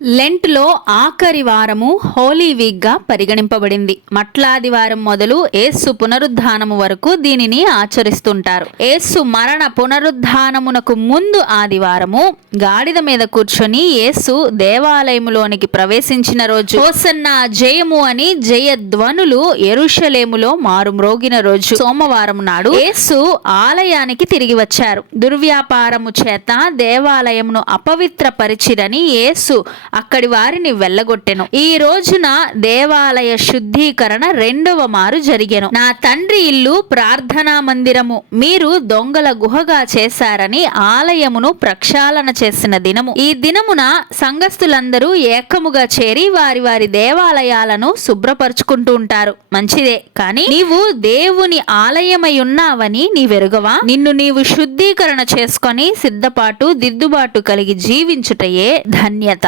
Lent లో ఆఖరి వారము హోలీ వీక్ గా పరిగణింపబడింది. మట్లాదివారం మొదలు యేసు పునరుద్ధానము వరకు దీనిని ఆచరిస్తుంటారు. యేసు మరణ పునరుద్ధానమునకు ముందు ఆదివారము గాడిద మీద కూర్చొని యేసు దేవాలయములోనికి ప్రవేశించిన రోజు, హోసన్నా జయము అని జయధ్వనులు యెరూషలేములో మారుమ్రోగిన రోజు, సోమవారం నాడు యేసు ఆలయానికి తిరిగి వచ్చారు. దుర్వ్యాపారము చేత దేవాలయమును అపవిత్రపరిచిరని యేసు అక్కడి వారిని వెళ్ళగొట్టెను. ఈ రోజున దేవాలయ శుద్ధీకరణ రెండవ మారు జరిగెను. నా తండ్రి ఇల్లు ప్రార్థనా మందిరము మీరు దొంగల గుహగా చేశారని ఆలయమును ప్రక్షాళన చేసిన దినము. ఈ దినమున సంఘస్థులందరూ ఏకముగా చేరి వారి వారి దేవాలయాలను శుభ్రపరుచుకుంటూ ఉంటారు. మంచిదే, కానీ నీవు దేవుని ఆలయమై ఉన్నావని నీవెరుగవా? నిన్ను నీవు శుద్ధీకరణ చేసుకొని సిద్ధపాటు దిద్దుబాటు కలిగి జీవించుటయే ధన్యత.